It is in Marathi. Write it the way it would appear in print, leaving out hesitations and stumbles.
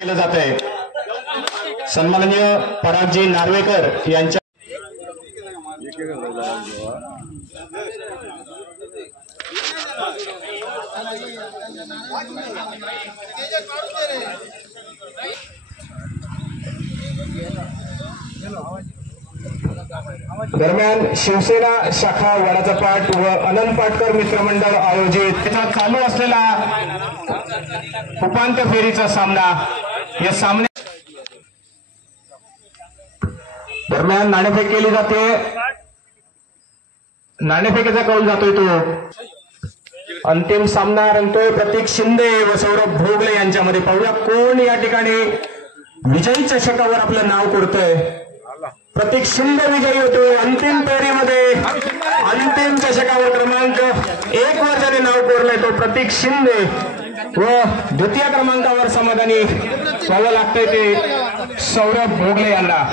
केलं जात आहे। सन्माननीय परागजी नार्वेकर यांच्या दरम्यान शिवसेना शाखा वडाचा पाट व अनंत पाटकर मित्रमंडळ आयोजित चालू असलेला उपांत्य फेरीचा सामना या सामने दरम्यान नाणेफेक केली जाते। नाणेफेकीचा कौल जातोय तो अंतिम सामना रंगतोय प्रतीक शिंदे व सौरभ भोगले यांच्यामध्ये। पाहूया कोण या ठिकाणी विजयी चषकावर आपलं नाव कोरतोय। प्रतीक शिंदे विजयी होतोय अंतिम फेरीमध्ये। अंतिम चषकावर क्रमांक 1 वर ज्याने नाव कोरलंय तो प्रतीक शिंदे व द्वितीय क्रमांकावर समाधानी व्हावं लागतंय ते सौरभ भोगले यांना।